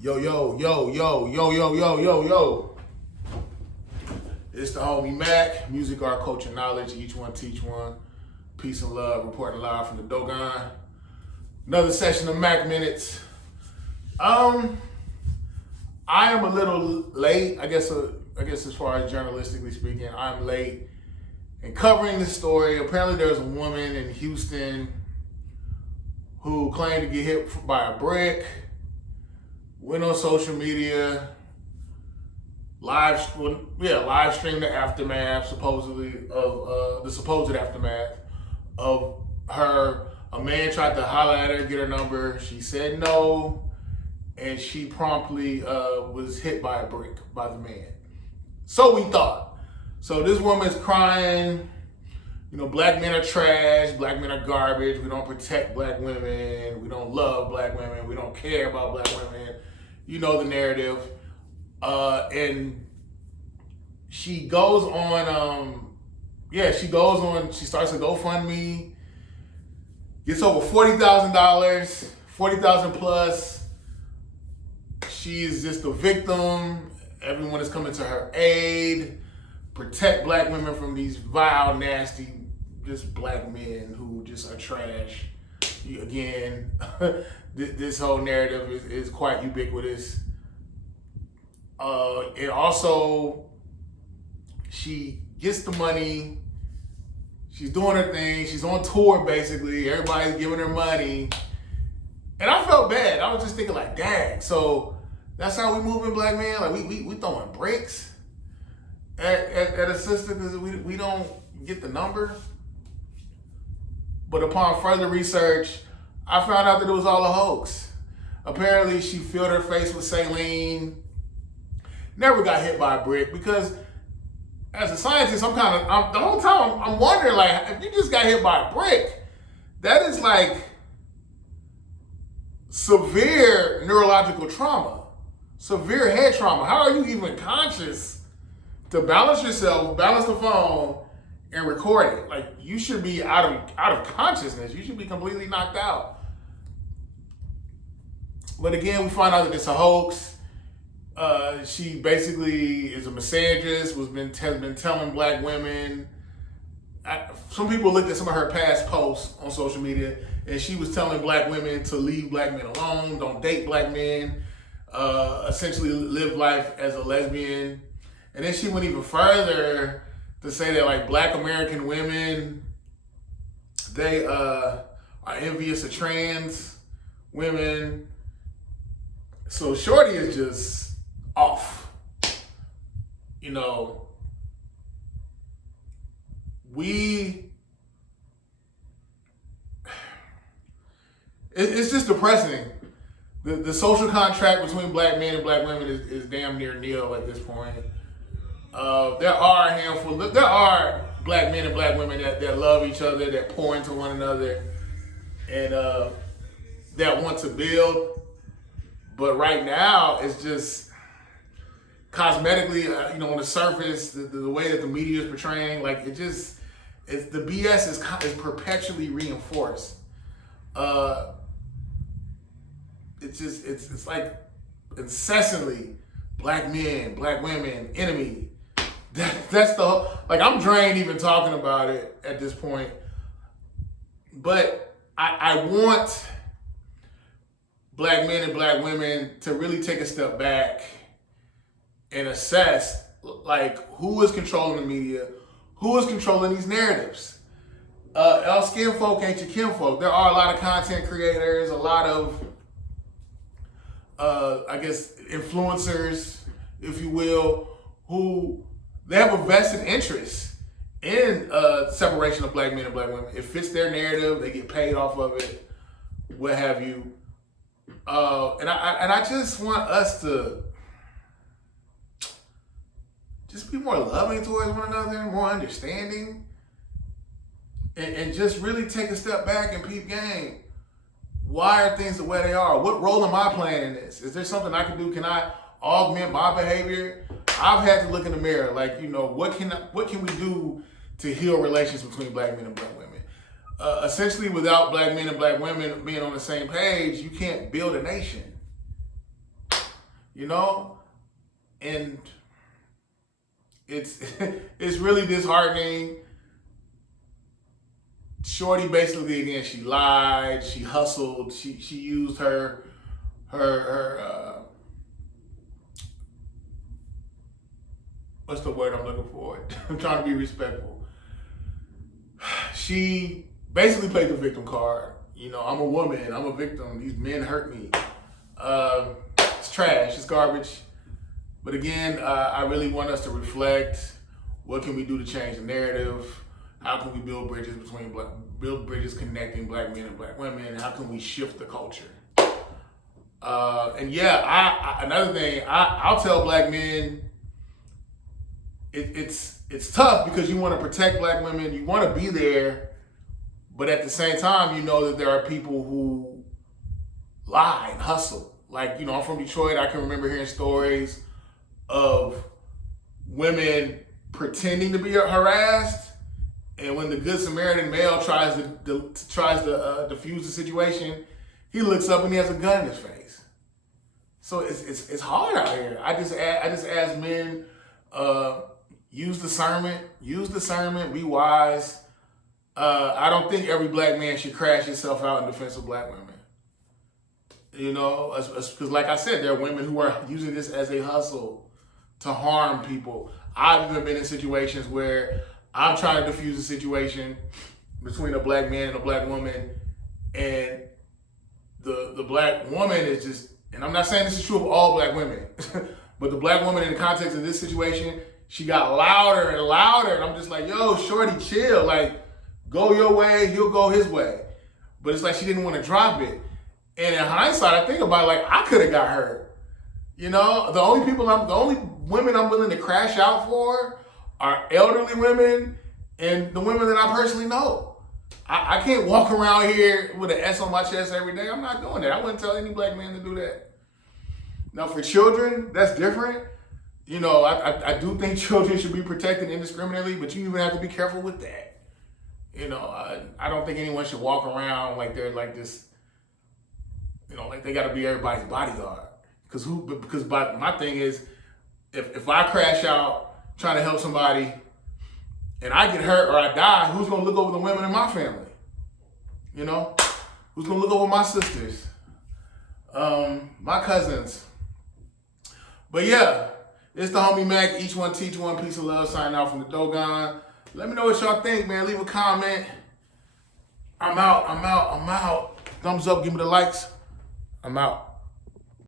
Yo, yo, yo, yo, yo, yo, yo, yo, yo. It's the homie MACK, music, art, culture, knowledge, each one teach one. Peace and love, reporting live from the Dogon. Another session of MACK Minutes. I am a little late, I guess as far as journalistically speaking, I'm late in covering this story. Apparently there's a woman in Houston who claimed to get hit by a brick, went on social media, live streamed the aftermath, supposedly, of the supposed aftermath of her. A man tried to holler at her, get her number. She said no, and she promptly was hit by a brick by the man. So we thought. So this woman's crying. You know, black men are trash, black men are garbage, we don't protect black women, we don't love black women, we don't care about black women. You know the narrative. And she goes on, she starts a GoFundMe, gets over $40,000, $40,000 plus. She's just a victim. Everyone is coming to her aid. Protect black women from these vile, nasty, just black men who just are trash. Again, this whole narrative is quite ubiquitous. And also, she gets the money. She's doing her thing. She's on tour, basically. Everybody's giving her money. And I felt bad. I was just thinking like, dang, so that's how we moving, black men? Like, we throwing bricks at a sister because we don't get the number. But upon further research, I found out that it was all a hoax. Apparently, she filled her face with saline, never got hit by a brick, because as a scientist, the whole time I'm wondering, like, if you just got hit by a brick, that is like severe neurological trauma, severe head trauma. How are you even conscious to balance yourself, balance the phone, and record it? Like, you should be out of consciousness. You should be completely knocked out. But again, we find out that it's a hoax. She basically is a misandrist, has been telling black women. Some people looked at some of her past posts on social media, and she was telling black women to leave black men alone, don't date black men, essentially live life as a lesbian. And then she went even further to say that, like, black American women, they are envious of trans women. So Shorty is just off. You know, it's just depressing. The social contract between black men and black women is damn near nil at this point. There are black men and black women that love each other, that pour into one another, and that want to build. But right now, it's just cosmetically, on the surface, the way that the media is portraying, like, the BS is perpetually reinforced. It's like incessantly black men, black women, enemy. That's I'm drained even talking about it at this point. But I want black men and black women to really take a step back and assess, like, who is controlling the media, who is controlling these narratives. Else skinfolk ain't your kinfolk. There are a lot of content creators, a lot of, influencers, if you will, who they have a vested interest in separation of black men and black women. It fits their narrative. They get paid off of it, what have you. And I just want us to just be more loving towards one another, more understanding, and just really take a step back and peep game. Why are things the way they are? What role am I playing in this? Is there something I can do? Can I augment my behavior? I've had to look in the mirror, like, what can we do to heal relations between black men and black women? Essentially, without black men and black women being on the same page, you can't build a nation. you know? And it's it's really disheartening. Shorty basically, again, she lied, she hustled, she used her what's the word I'm looking for? I'm trying to be respectful. She basically played the victim card. You know, I'm a woman, I'm a victim, these men hurt me. It's trash, it's garbage. But again, I really want us to reflect. What can we do to change the narrative? How can we build bridges connecting black men and black women? How can we shift the culture? And yeah, another thing, I'll tell black men, it's tough because you want to protect black women, you want to be there, but at the same time, you know that there are people who lie and hustle. Like, you know, I'm from Detroit. I can remember hearing stories of women pretending to be harassed, and when the Good Samaritan male tries to defuse the situation, he looks up and he has a gun in his face. So it's hard out here. I just ask men, use discernment, be wise. I don't think every black man should crash himself out in defense of black women. You know, because like I said, there are women who are using this as a hustle to harm people. I've even been in situations where I'm trying to defuse a situation between a black man and a black woman, and the black woman is just, and I'm not saying this is true of all black women, but the black woman in the context of this situation, she got louder and louder, and I'm just like, yo, shorty, chill, like, go your way, he'll go his way. But it's like she didn't want to drop it. And in hindsight, I think about it, like, I could have got hurt. You know, the only women I'm willing to crash out for are elderly women and the women that I personally know. I can't walk around here with an S on my chest every day. I'm not doing that. I wouldn't tell any black man to do that. Now, for children, that's different. You know, I do think children should be protected indiscriminately, but you even have to be careful with that. You know, I don't think anyone should walk around like they're like this, you know, like they got to be everybody's bodyguard. Because my thing is, if I crash out trying to help somebody and I get hurt or I die, who's going to look over the women in my family? You know? Who's going to look over my sisters? My cousins? But yeah, it's the homie Mac. Each one teach one. Peace and love. Signing out from the Dogon. Let me know what y'all think, man. Leave a comment. I'm out. Thumbs up. Give me the likes. I'm out.